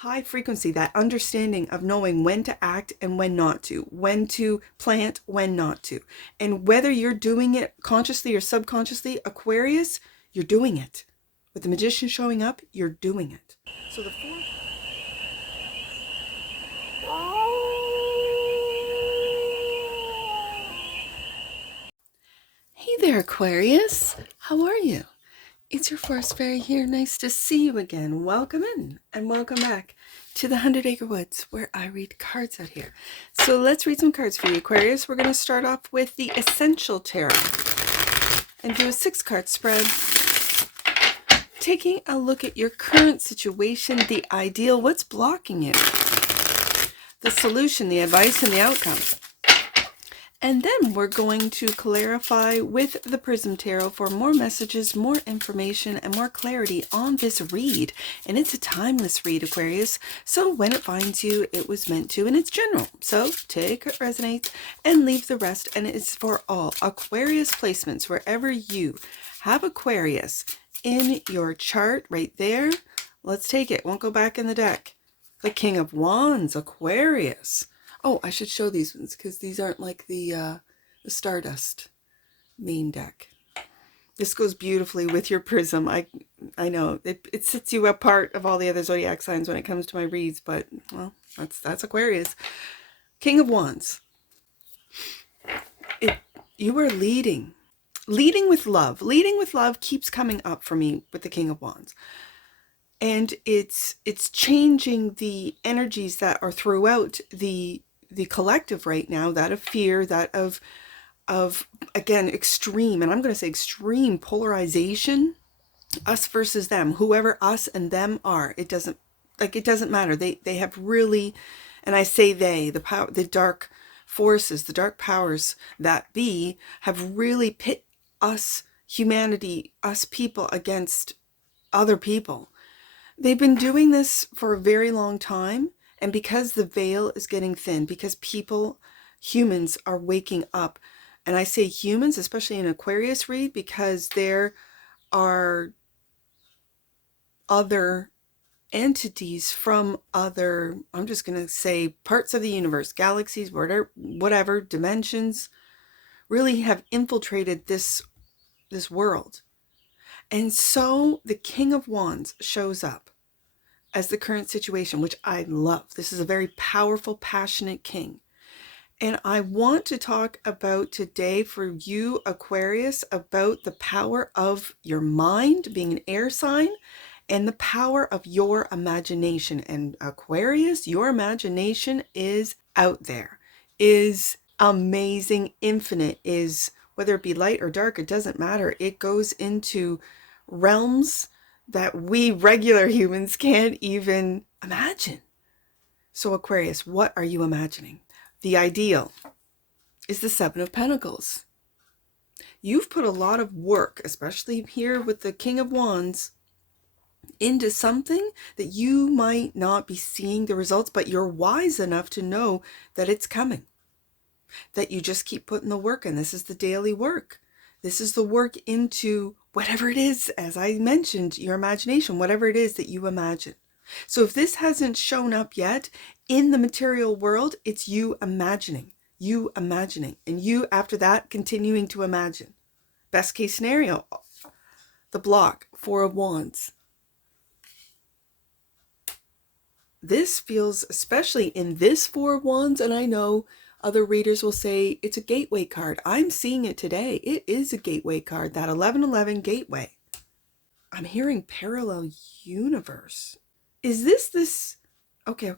high frequency, that understanding of knowing when to act and when not to, when to plant, when not to. And whether you're doing it consciously or subconsciously, Aquarius, you're doing it. With the Magician showing up, you're doing it. So the fourth. Hey there, Aquarius. How are you? It's your forest fairy here. Nice to see you again. Welcome in and welcome back to the 100 Acre Woods, where I read cards out here. So let's read some cards for you, Aquarius. We're going to start off with the Essential Tarot and do a 6-card spread, taking a look at your current situation, the ideal, what's blocking you, the solution, the advice, and the outcome. And then we're going to clarify with the PRISM Tarot for more messages, more information, and more clarity on this read. And it's a timeless read, Aquarius. So when it finds you, it was meant to, and it's general. So take what resonates and leave the rest. And it's for all Aquarius placements, wherever you have Aquarius in your chart right there. Let's take it. Won't go back in the deck. The King of Wands, Aquarius. Oh, I should show these ones because these aren't like the Stardust main deck. This goes beautifully with your Prism. I know it sets you apart of all the other zodiac signs when it comes to my reads, but well, that's Aquarius. King of Wands. You are leading with love. Leading with love keeps coming up for me with the King of Wands. And it's changing the energies that are throughout the collective right now, that of fear, that of again, extreme, and I'm going to say extreme polarization, us versus them, whoever us and them are. It doesn't matter. They have really, and I say the dark forces, the dark powers that be, have really pit us, humanity, us people against other people. They've been doing this for a very long time, and because the veil is getting thin, because humans are waking up, and I say humans, especially in Aquarius read, because there are other entities from other, I'm just going to say parts of the universe, galaxies, whatever dimensions, really have infiltrated this world. And so the King of Wands shows up as the current situation, which I love. This is a very powerful, passionate king. And I want to talk about today for you, Aquarius, about the power of your mind, being an air sign, and the power of your imagination. And Aquarius, your imagination is out there, is amazing, infinite, is, whether it be light or dark, it doesn't matter. It goes into realms that we regular humans can't even imagine. So Aquarius, what are you imagining? The ideal is the 7 of Pentacles. You've put a lot of work, especially here with the King of Wands, into something that you might not be seeing the results, but you're wise enough to know that it's coming. That you just keep putting the work in. This is the daily work. This is the work into whatever it is, as I mentioned, your imagination, whatever it is that you imagine. So if this hasn't shown up yet in the material world, it's you imagining, and you after that continuing to imagine. Best case scenario, the block, 4 of Wands. This feels, especially in this 4 of Wands, and I know other readers will say it's a gateway card. I'm seeing it today. It is a gateway card, that 1111 gateway. I'm hearing parallel universe. Is this? Okay.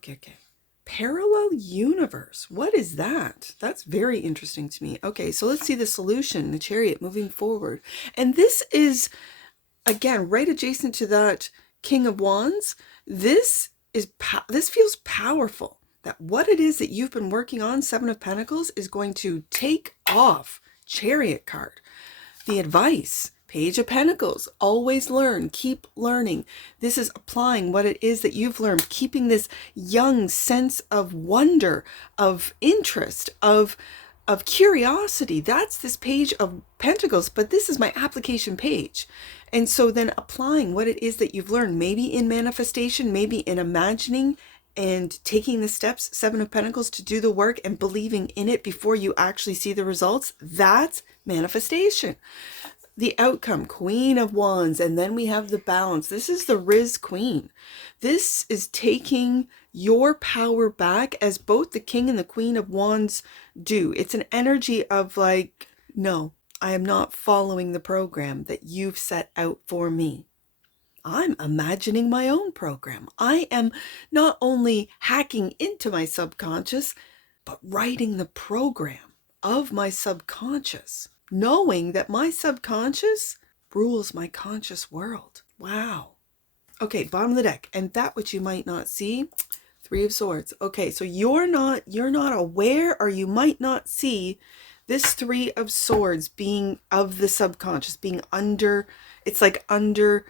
Parallel universe. What is that? That's very interesting to me. Okay, so let's see the solution, the Chariot moving forward. And this is, again, right adjacent to that King of Wands. This feels powerful. That what it is that you've been working on, 7 of Pentacles, is going to take off. Chariot card. The advice, Page of Pentacles, always learn, keep learning. This is applying what it is that you've learned, keeping this young sense of wonder, of interest, of of curiosity. That's this page of Pentacles, but this is my application page. And so then applying what it is that you've learned, maybe in manifestation, maybe in imagining and taking the steps, Seven of Pentacles, to do the work and believing in it before you actually see the results. That's manifestation. The outcome, Queen of Wands, and then we have the balance. This is the Riz Queen. This is taking your power back, as both the King and the Queen of Wands do. It's an energy of like, no, I am not following the program that you've set out for me. I'm imagining my own program. I am not only hacking into my subconscious, but writing the program of my subconscious, knowing that my subconscious rules my conscious world. Wow. Okay, bottom of the deck. And that which you might not see, Three of Swords. Okay, so you're not aware, or you might not see this Three of Swords being of the subconscious, being under, it's like under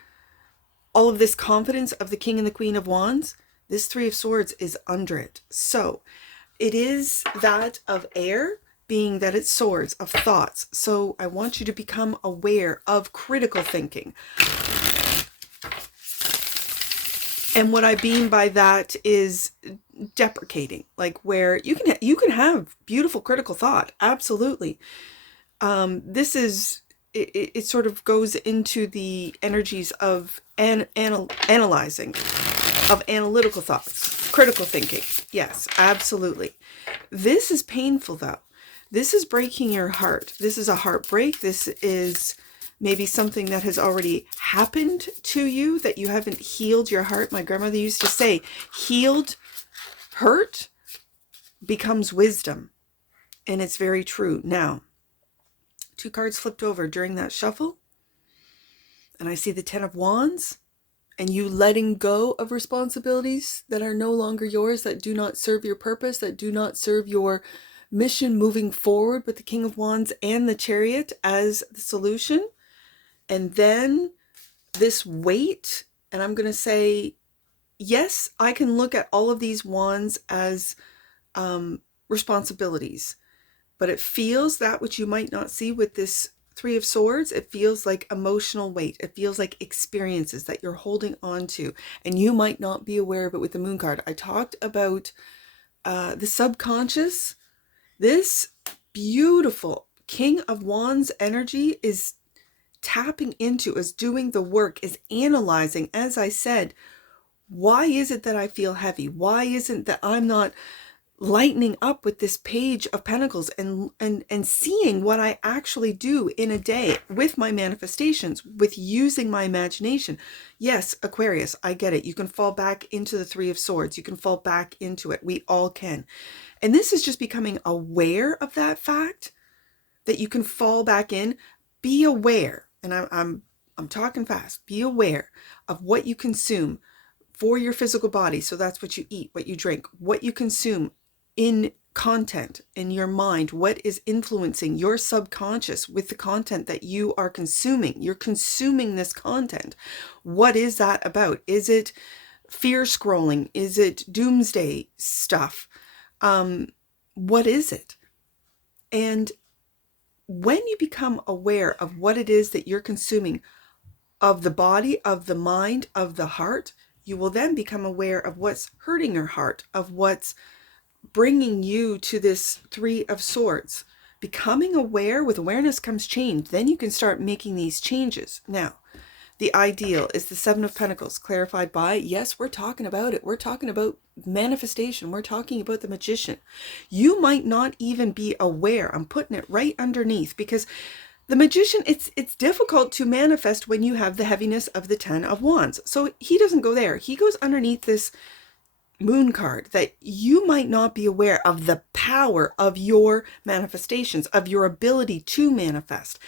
all of this confidence of the King and the Queen of Wands. This Three of Swords is under it. So it is that of air, being that it's swords, of thoughts. So I want you to become aware of critical thinking. And what I mean by that is deprecating, like where you can have beautiful critical thought. Absolutely. This is, it sort of goes into the energies of analyzing, of analytical thoughts, critical thinking. Yes, absolutely. This is painful though. This is breaking your heart. This is a heartbreak. This is maybe something that has already happened to you, that you haven't healed your heart. My grandmother used to say, healed hurt becomes wisdom. And it's very true. Now, two cards flipped over during that shuffle, and I see the Ten of Wands, and you letting go of responsibilities that are no longer yours, that do not serve your purpose, that do not serve your mission moving forward, with the King of Wands and the Chariot as the solution. And then this weight, and I'm going to say, yes, I can look at all of these wands as responsibilities, but it feels that which you might not see with this Three of Swords. It feels like emotional weight. It feels like experiences that you're holding on to, and you might not be aware of it with the Moon card. I talked about the subconscious. This beautiful King of Wands energy is tapping into, is doing the work, is analyzing, as I said, why is it that I feel heavy? Why isn't that I'm not lightening up with this Page of Pentacles, and seeing what I actually do in a day with my manifestations, with using my imagination. Yes, Aquarius, I get it. You can fall back into the Three of Swords. You can fall back into it. We all can. And this is just becoming aware of that fact, that you can fall back in. Be aware. And I'm talking fast. Be aware of what you consume for your physical body. So that's what you eat, what you drink, what you consume in content, in your mind, what is influencing your subconscious with the content that you are consuming. You're consuming this content. What is that about? Is it fear scrolling? Is it doomsday stuff? What is it? And when you become aware of what it is that you're consuming, of the body, of the mind, of the heart, you will then become aware of what's hurting your heart, of what's bringing you to this Three of Swords. Becoming aware, with awareness comes change. Then you can start making these changes. Now, the ideal is the Seven of Pentacles, clarified by, yes, we're talking about it. We're talking about manifestation. We're talking about the Magician. You might not even be aware. I'm putting it right underneath, because the Magician, it's difficult to manifest when you have the heaviness of the Ten of Wands. So he doesn't go there. He goes underneath this Moon card, that you might not be aware of the power of your manifestations, of your ability to manifest.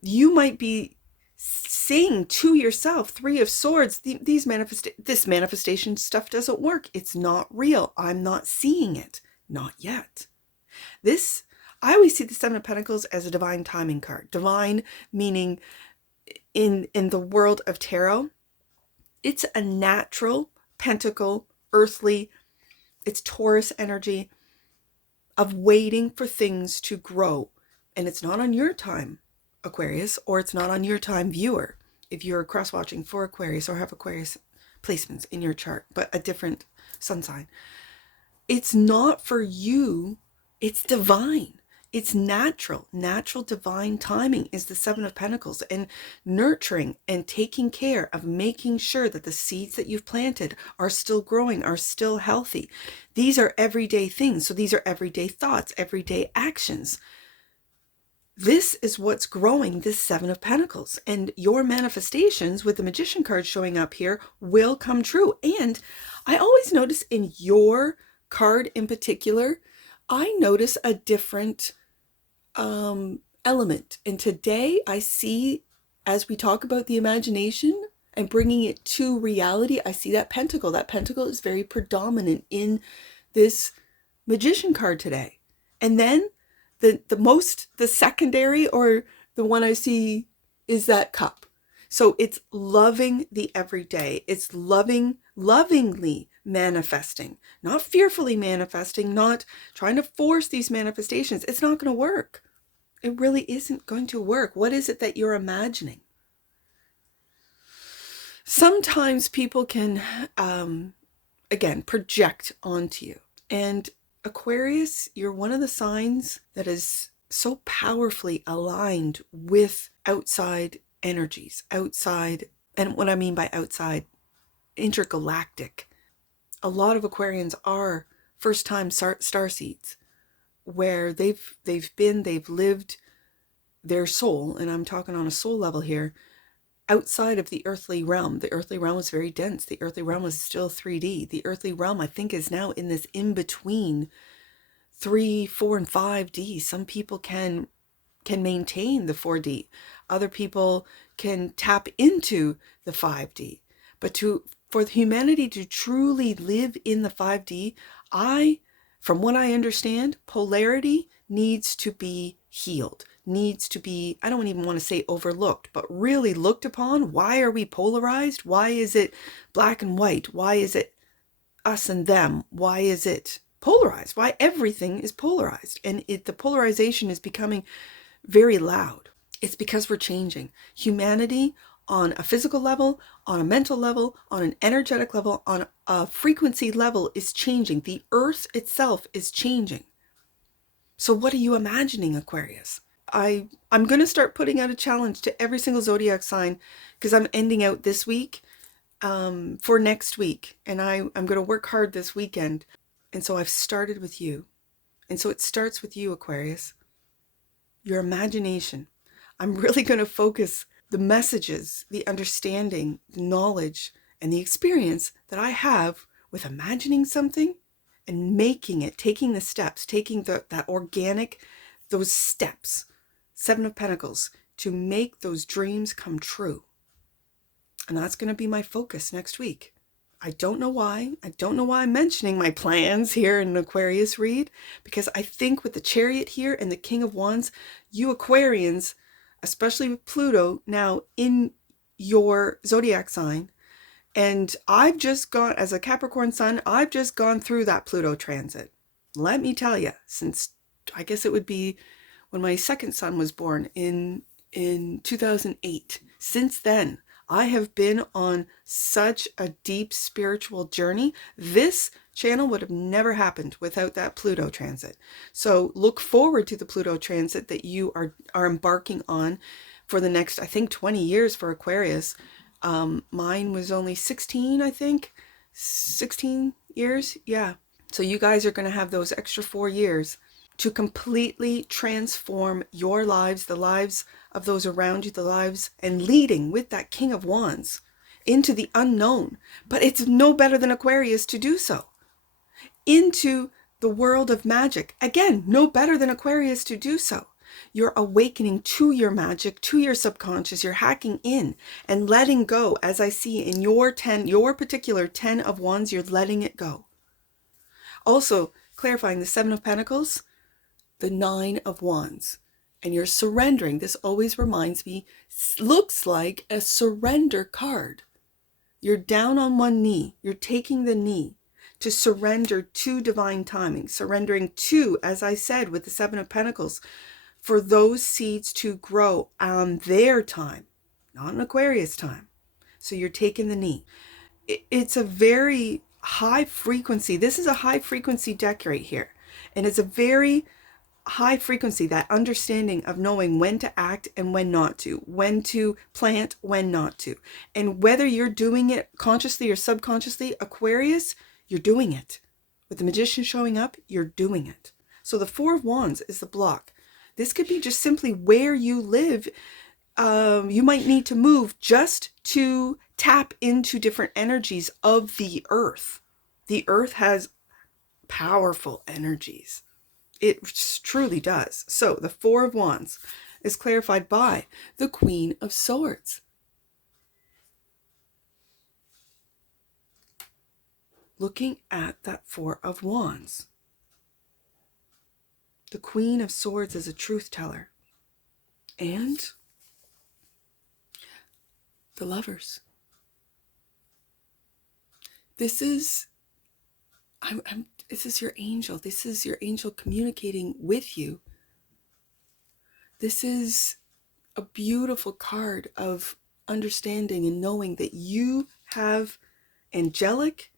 You might be saying to yourself, Three of Swords, this manifestation stuff doesn't work. It's not real. I'm not seeing it. Not yet. I always see the Seven of Pentacles as a divine timing card. Divine meaning in the world of tarot, it's a natural pentacle, earthly, it's Taurus energy. of waiting for things to grow. And it's not on your time, Aquarius, or it's not on your time, viewer, if you're cross-watching for Aquarius or have Aquarius placements in your chart, but a different sun sign. It's not for you, it's divine. It's natural. Natural divine timing is the Seven of Pentacles, and nurturing and taking care of making sure that the seeds that you've planted are still growing, are still healthy. These are everyday things. So these are everyday thoughts, everyday actions. This is what's growing this Seven of Pentacles, and your manifestations with the Magician card showing up here will come true. And I always notice in your card in particular, I notice a different element. And today I see, as we talk about the imagination and bringing it to reality, I see that pentacle. That pentacle is very predominant in this Magician card today. And then the secondary, or the one I see, is that cup. So it's loving the everyday. It's lovingly manifesting, not fearfully manifesting, not trying to force these manifestations. It's not going to work. It really isn't going to work. What is it that you're imagining? Sometimes people can, again, project onto you. And Aquarius, you're one of the signs that is so powerfully aligned with outside energies, outside, and what I mean by outside, intergalactic. A lot of Aquarians are first-time starseeds, where they've lived their soul, and I'm talking on a soul level here, outside of the earthly realm. The earthly realm was very dense. The earthly realm was still 3D. The earthly realm, I think, is now in this in-between 3, 4, and 5D. Some people can maintain the 4D. Other people can tap into the 5D. But for humanity to truly live in the 5D, from what I understand, polarity needs to be healed, needs to be, I don't even want to say overlooked, but really looked upon. Why are we polarized? Why is it black and white? Why is it us and them? Why is it polarized? Why everything is polarized? And the polarization is becoming very loud. It's because we're changing. Humanity, on a physical level, on a mental level, on an energetic level, on a frequency level, is changing. The earth itself is changing. So what are you imagining, Aquarius? I'm going to start putting out a challenge to every single zodiac sign, because I'm ending out this week for next week. And I'm going to work hard this weekend. And so I've started with you. And so it starts with you, Aquarius. Your imagination. I'm really going to focus the messages, the understanding, the knowledge, and the experience that I have with imagining something and making it, taking the steps, taking that organic, those steps, Seven of Pentacles, to make those dreams come true. And that's going to be my focus next week. I don't know why. I don't know why I'm mentioning my plans here in Aquarius read, because I think with the Chariot here and the King of Wands, you Aquarians, especially with Pluto now in your zodiac sign, and I've just gone, as a Capricorn sun, I've just gone through that Pluto transit. Let me tell you, since I guess it would be when my second son was born in 2008. Since then, I have been on such a deep spiritual journey. This channel would have never happened without that Pluto transit. So look forward to the Pluto transit that you are embarking on for the next, I think, 20 years for Aquarius. Mine was only 16, I think. 16 years? Yeah. So you guys are going to have those extra 4 years to completely transform your lives, the lives of those around you, the lives, and leading with that King of Wands into the unknown. But it's no better than Aquarius to do so. Into the world of magic. Again, no better than Aquarius to do so. You're awakening to your magic, to your subconscious. You're hacking in and letting go. As I see in your particular 10 of Wands, you're letting it go. Also, clarifying the 7 of Pentacles, the 9 of Wands, and you're surrendering. This always reminds me, looks like a surrender card. You're down on one knee. You're taking the knee to surrender to divine timing, surrendering to, as I said, with the Seven of Pentacles, for those seeds to grow on their time, not an Aquarius time. So you're taking the knee. It's a very high frequency. This is a high frequency deck right here. And it's a very high frequency, that understanding of knowing when to act and when not to, when to plant, when not to. And whether you're doing it consciously or subconsciously, Aquarius, you're doing it. With the Magician showing up, you're doing it. So the Four of Wands is the block. This could be just simply where you live. You might need to move just to tap into different energies of the earth. The earth has powerful energies. It truly does. So the Four of Wands is clarified by the Queen of Swords. Looking at that Four of Wands, the Queen of Swords is a truth teller. And the Lovers. This is this is your angel. This is your angel communicating with you. This is a beautiful card of understanding and knowing that you have angelic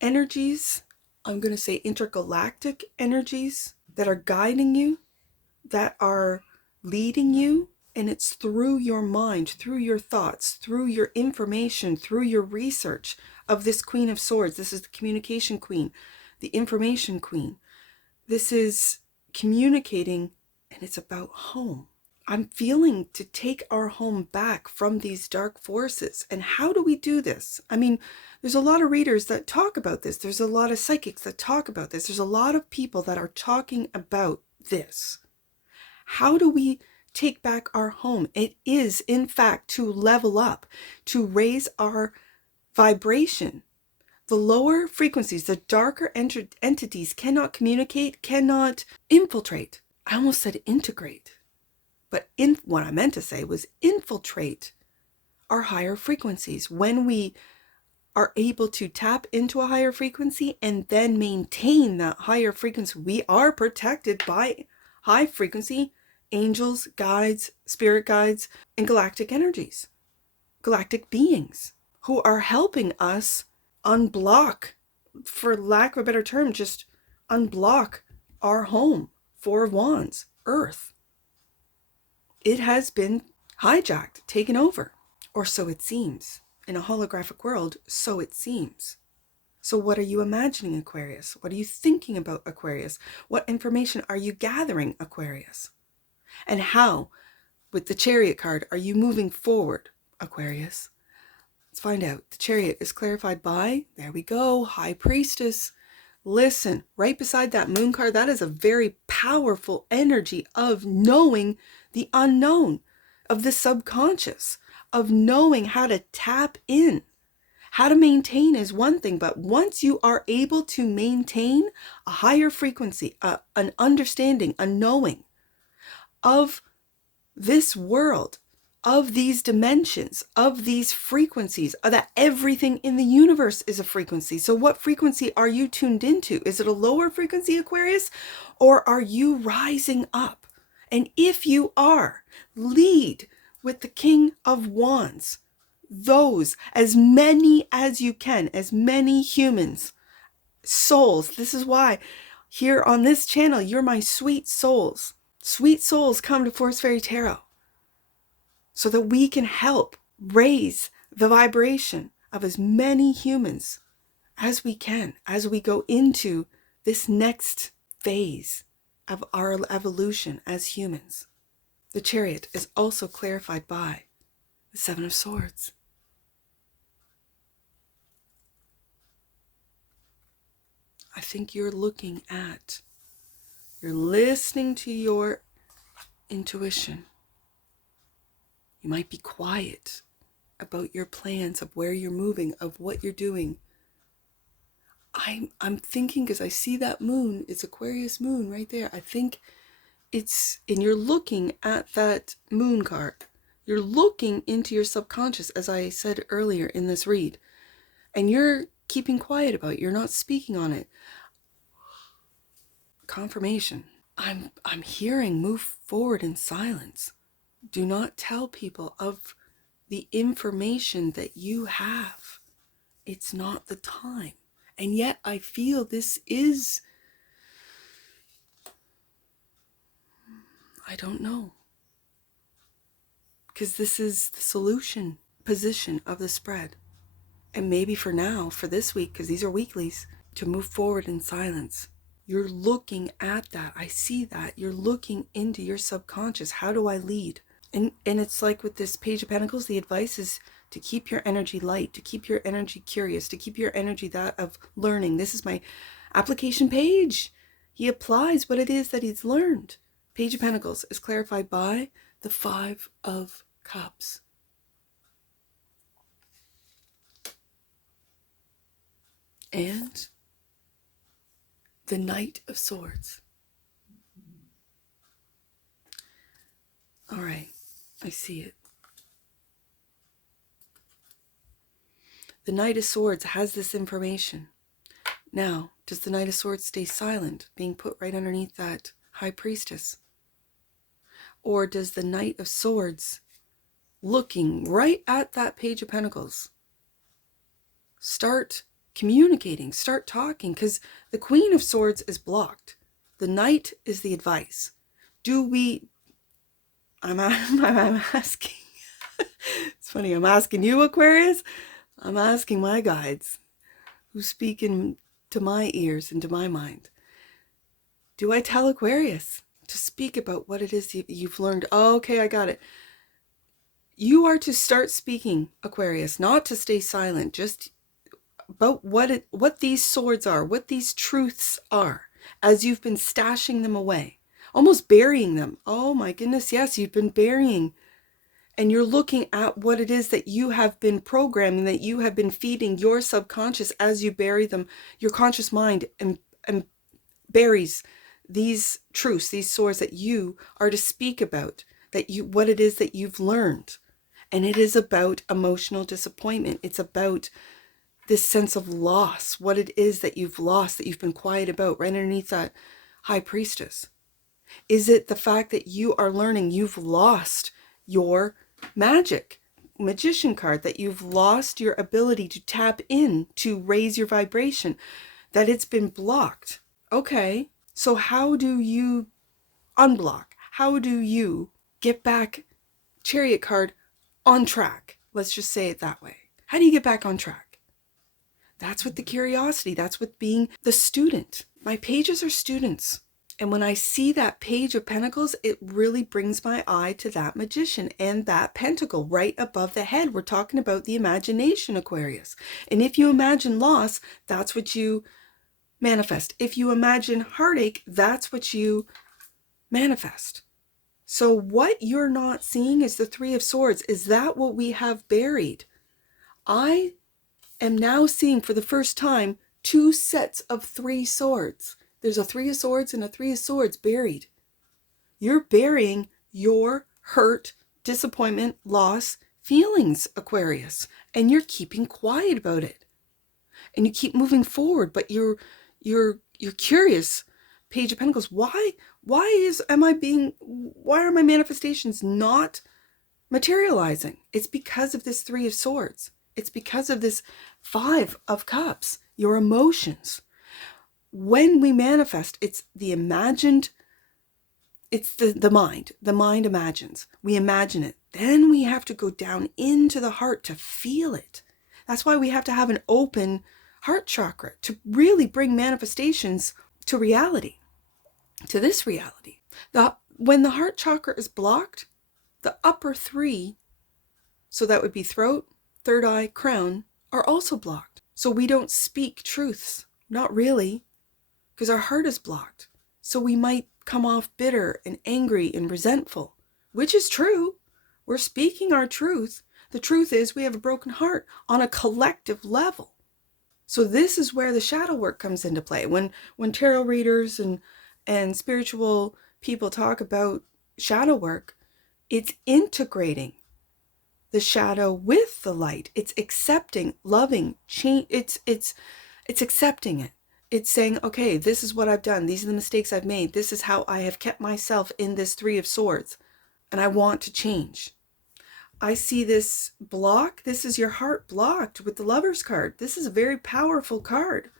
energies. I'm going to say intergalactic energies that are guiding you, that are leading you. And it's through your mind, through your thoughts, through your information, through your research of this Queen of Swords. This is the communication queen, the information queen. This is communicating, and it's about home. I'm feeling to take our home back from these dark forces. And how do we do this? I mean, there's a lot of readers that talk about this. There's a lot of psychics that talk about this. There's a lot of people that are talking about this. How do we take back our home? It is, in fact, to level up, to raise our vibration. The lower frequencies, the darker entities cannot communicate, cannot infiltrate. I almost said integrate, but what I meant to say was infiltrate our higher frequencies. When we are able to tap into a higher frequency and then maintain that higher frequency, we are protected by high frequency angels, guides, spirit guides, and galactic energies, galactic beings who are helping us unblock, for lack of a better term, just unblock our home. Four of Wands, Earth. It has been hijacked, taken over, or so it seems. In a holographic world, so it seems. So what are you imagining, Aquarius? What are you thinking about, Aquarius? What information are you gathering, Aquarius? And how, with the Chariot card, are you moving forward, Aquarius? Let's find out. The Chariot is clarified by, there we go, High Priestess. Listen, right beside that Moon card, that is a very powerful energy of knowing the unknown, of the subconscious, of knowing how to tap in. How to maintain is one thing, but once you are able to maintain a higher frequency, an understanding, a knowing of this world, of these dimensions, of these frequencies, that everything in the universe is a frequency. So what frequency are you tuned into? Is it a lower frequency, Aquarius, or are you rising up? And if you are, lead with the King of Wands. Those, as many as you can, as many humans, souls. This is why here on this channel, you're my sweet souls. Sweet souls come to Force Fairy Tarot so that we can help raise the vibration of as many humans as we can as we go into this next phase of our evolution as humans. The Chariot is also clarified by the Seven of Swords. I think you're listening to your intuition. You might be quiet about your plans, of where you're moving, of what you're doing. I'm thinking, because I see that moon, it's Aquarius moon right there. I think it's, and you're looking at that moon card. You're looking into your subconscious, as I said earlier in this read. And you're keeping quiet about. You're not speaking on it. Confirmation. I'm hearing move forward in silence. Do not tell people of the information that you have. It's not the time. And yet I feel this is, I don't know. Because this is the solution position of the spread. And maybe for now, for this week, because these are weeklies, to move forward in silence. You're looking at that. I see that. You're looking into your subconscious. How do I lead? And it's like with this Page of Pentacles, the advice is to keep your energy light, to keep your energy curious, to keep your energy that of learning. This is my application page. He applies what it is that he's learned. Page of Pentacles is clarified by the 5 of Cups. And the Knight of Swords. All right, I see it. The Knight of Swords has this information. Now, does the Knight of Swords stay silent, being put right underneath that High Priestess? Or does the Knight of Swords, looking right at that Page of Pentacles, start communicating, start talking? Because the Queen of Swords is blocked. The Knight is the advice. I'm asking. It's funny, I'm asking you, Aquarius. I'm asking my guides who speak to my ears and to my mind. Do I tell Aquarius to speak about what it is you've learned? Oh, okay, I got it. You are to start speaking, Aquarius, not to stay silent, just about what these swords are, what these truths are, as you've been stashing them away, almost burying them. Oh my goodness, yes, you've been burying. And you're looking at what it is that you have been programming, that you have been feeding your subconscious as you bury them. Your conscious mind and buries these truths, these swords that you are to speak about, what it is that you've learned. And it is about emotional disappointment. It's about this sense of loss, what it is that you've lost, that you've been quiet about, right underneath that High Priestess. Is it the fact that you are learning you've lost your magician card, that you've lost your ability to tap in, to raise your vibration, that it's been blocked? Okay, so how do you unblock? How do you get back, Chariot card, on track? Let's just say it that way. How do you get back on track? That's with the curiosity. That's with being the student. My pages are students. And when I see that Page of Pentacles, it really brings my eye to that Magician and that Pentacle right above the head. We're talking about the imagination, Aquarius. And if you imagine loss, that's what you manifest. If you imagine heartache, that's what you manifest. So what you're not seeing is the Three of Swords. Is that what we have buried? I am now seeing for the first time 2 sets of 3 swords. There's a 3 of Swords and a 3 of Swords buried. You're burying your hurt, disappointment, loss, feelings, Aquarius, and you're keeping quiet about it. And you keep moving forward, but you're curious. Page of Pentacles, why are my manifestations not materializing? It's because of this 3 of Swords. It's because of this 5 of Cups, your emotions. When we manifest, it's the imagined, it's the mind. The mind imagines. We imagine it. Then we have to go down into the heart to feel it. That's why we have to have an open heart chakra to really bring manifestations to reality, to this reality. When the heart chakra is blocked, the upper 3, so that would be throat, third eye, crown, are also blocked. So we don't speak truths. Not really. Because our heart is blocked. So we might come off bitter and angry and resentful, which is true. We're speaking our truth. The truth is we have a broken heart on a collective level. So this is where the shadow work comes into play. When tarot readers and spiritual people talk about shadow work, it's integrating the shadow with the light. It's accepting, loving, change. It's accepting it. It's saying, okay, this is what I've done. These are the mistakes I've made. This is how I have kept myself in this Three of Swords. And I want to change. I see this block. This is your heart blocked with the Lover's card. This is a very powerful card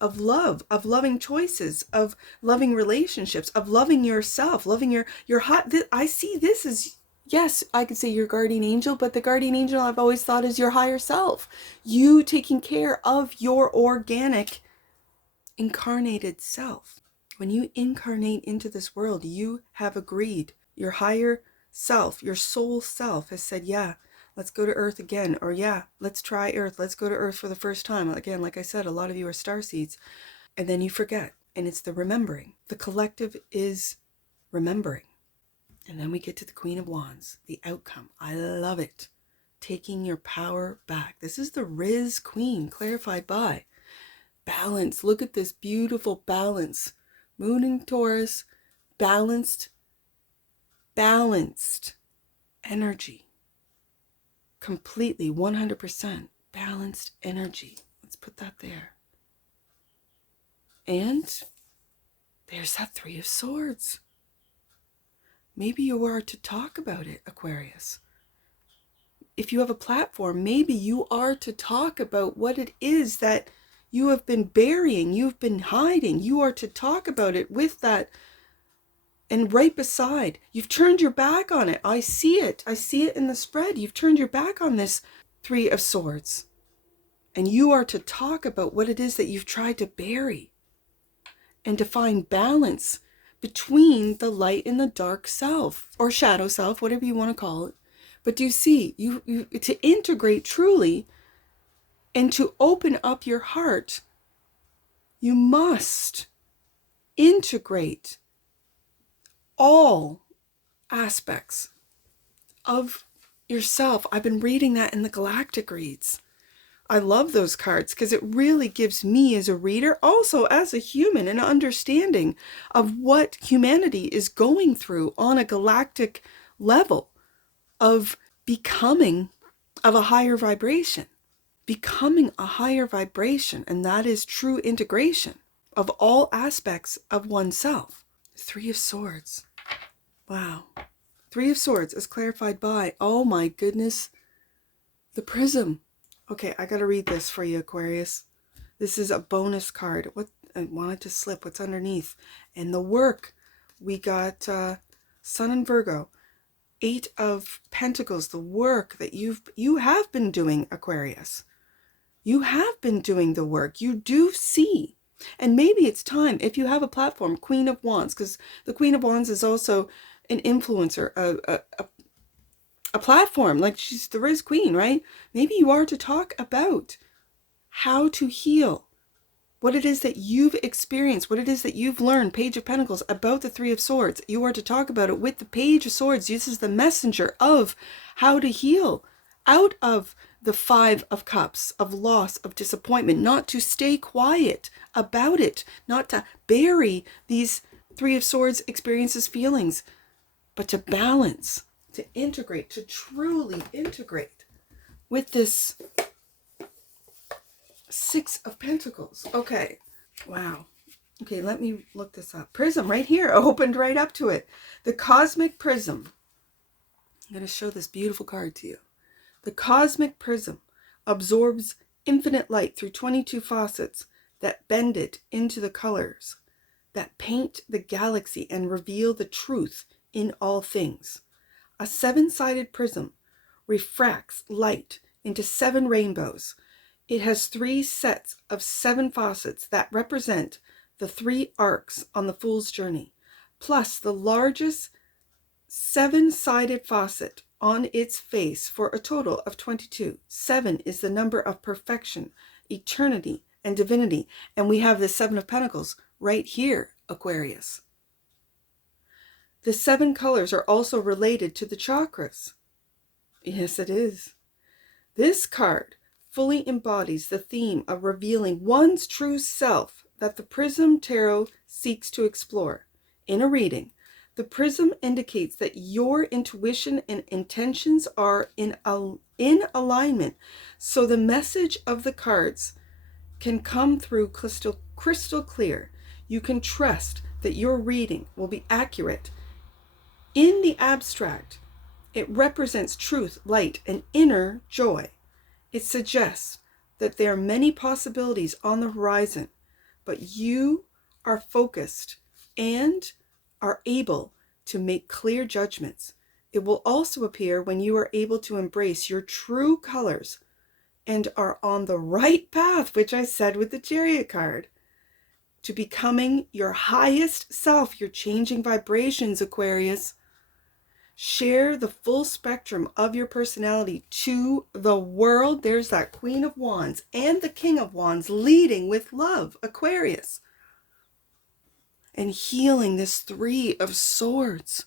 of love, of loving choices, of loving relationships, of loving yourself, loving your heart. I see this as, yes, I could say your guardian angel, but the guardian angel I've always thought is your higher self. You taking care of your organic, incarnated self. When you incarnate into this world, you have agreed. Your higher self, your soul self has said, yeah, let's go to Earth again. Or yeah, let's try Earth. Let's go to Earth for the first time. Again, like I said, a lot of you are starseeds. And then you forget. And it's the remembering. The collective is remembering. And then we get to the Queen of Wands, the outcome. I love it. Taking your power back. This is the Riz Queen, clarified by balance. Look at this beautiful balance. Moon in Taurus, balanced energy. Completely, 100% balanced energy. Let's put that there. And there's that Three of Swords. Maybe you are to talk about it, Aquarius. If you have a platform, maybe you are to talk about what it is that you have been burying, you've been hiding. You are to talk about it with that. And right beside, you've turned your back on it. I see it. I see it in the spread. You've turned your back on this Three of Swords. And you are to talk about what it is that you've tried to bury. And to find balance between the light and the dark self. Or shadow self, whatever you want to call it. But do you see, you to integrate truly and to open up your heart, you must integrate all aspects of yourself. I've been reading that in the Galactic Reads. I love those cards because it really gives me as a reader, also as a human, an understanding of what humanity is going through on a galactic level of becoming of a higher vibration. Becoming a higher vibration, and that is true integration of all aspects of oneself. Three of Swords. Wow. Three of Swords is clarified by, oh my goodness, the Prism. Okay, I gotta read this for you, Aquarius. This is a bonus card. What I wanted to slip. What's underneath? And the work. We got Sun and Virgo. 8 of Pentacles. The work that you have been doing, Aquarius. You have been doing the work. You do see. And maybe it's time, if you have a platform, Queen of Wands, because the Queen of Wands is also an influencer, a platform, like she's the Riz Queen, right? Maybe you are to talk about how to heal, what it is that you've experienced, what it is that you've learned, Page of Pentacles, about the Three of Swords. You are to talk about it with the Page of Swords. This is the messenger of how to heal out of the Five of Cups, of loss, of disappointment, not to stay quiet about it, not to bury these Three of Swords experiences, feelings, but to balance, to integrate, to truly integrate with this Six of Pentacles. Okay. Wow. Okay, let me look this up. Prism right here, opened right up to it. The Cosmic Prism. I'm going to show this beautiful card to you. The Cosmic Prism absorbs infinite light through 22 faucets that bend it into the colors that paint the galaxy and reveal the truth in all things. A 7-sided prism refracts light into 7 rainbows. It has 3 sets of 7 faucets that represent the 3 arcs on the Fool's Journey, plus the largest 7-sided faucet on its face for a total of 22. 7 is the number of perfection, eternity, and divinity. And we have the 7 of Pentacles right here, Aquarius. The 7 colors are also related to the chakras. Yes, it is. This card fully embodies the theme of revealing one's true self that the Prism Tarot seeks to explore. In a reading, The prism indicates that your intuition and intentions are in alignment. So the message of the cards can come through crystal clear. You can trust that your reading will be accurate. In the abstract, it represents truth, light, and inner joy. It suggests that there are many possibilities on the horizon, but you are focused and are able to make clear judgments. It will also appear when you are able to embrace your true colors and are on the right path, which I said with the Chariot card, to becoming your highest self. You're changing vibrations, Aquarius. Share the full spectrum of your personality to the world. There's that Queen of Wands and the King of Wands leading with love, Aquarius. And healing this Three of Swords.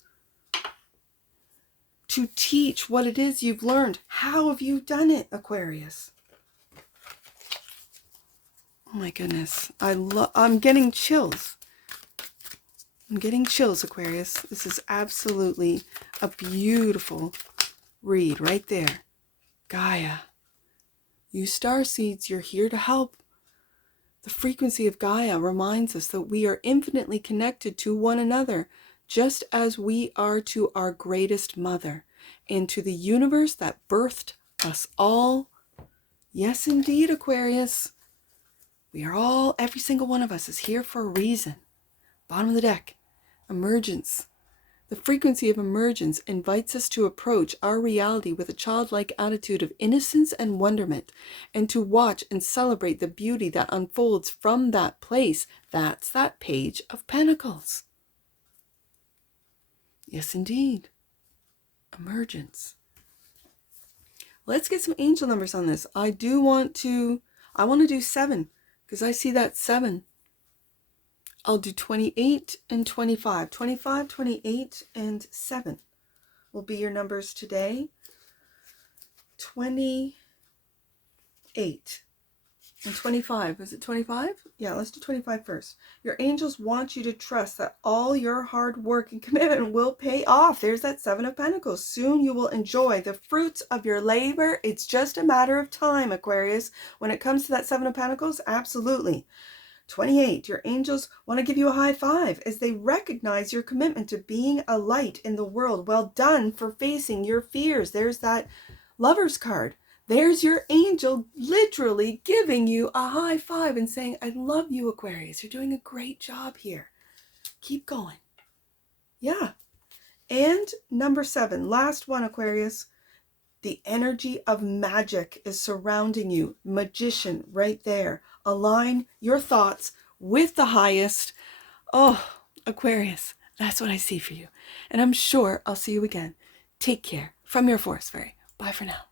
To teach what it is you've learned. How have you done it, Aquarius? Oh my goodness. I'm getting chills. I'm getting chills, Aquarius. This is absolutely a beautiful read right there. Gaia. You starseeds, you're here to help. The frequency of Gaia reminds us that we are infinitely connected to one another, just as we are to our greatest mother, and to the universe that birthed us all. Yes, indeed, Aquarius. We are all, every single one of us is here for a reason. Bottom of the deck, emergence. The frequency of emergence invites us to approach our reality with a childlike attitude of innocence and wonderment, and to watch and celebrate the beauty that unfolds from that place. That's that Page of Pentacles. Yes, indeed. Emergence. Let's get some angel numbers on this. I want to do 7, because I see that 7. I'll do 28 and 25. 25, 28, and 7 will be your numbers today. 28 and 25. Is it 25? Yeah, let's do 25 first. Your angels want you to trust that all your hard work and commitment will pay off. There's that 7 of Pentacles. Soon you will enjoy the fruits of your labor. It's just a matter of time, Aquarius. When it comes to that 7 of Pentacles, absolutely. 28, your angels want to give you a high five as they recognize your commitment to being a light in the world. Well done for facing your fears. There's that Lover's card. There's your angel literally giving you a high five and saying, I love you, Aquarius. You're doing a great job here. Keep going. Yeah. And number 7, last one, Aquarius. The energy of magic is surrounding you. Magician right there. Align your thoughts with the highest. Oh, Aquarius, that's what I see for you. And I'm sure I'll see you again. Take care. From your Forest Fairy. Bye for now.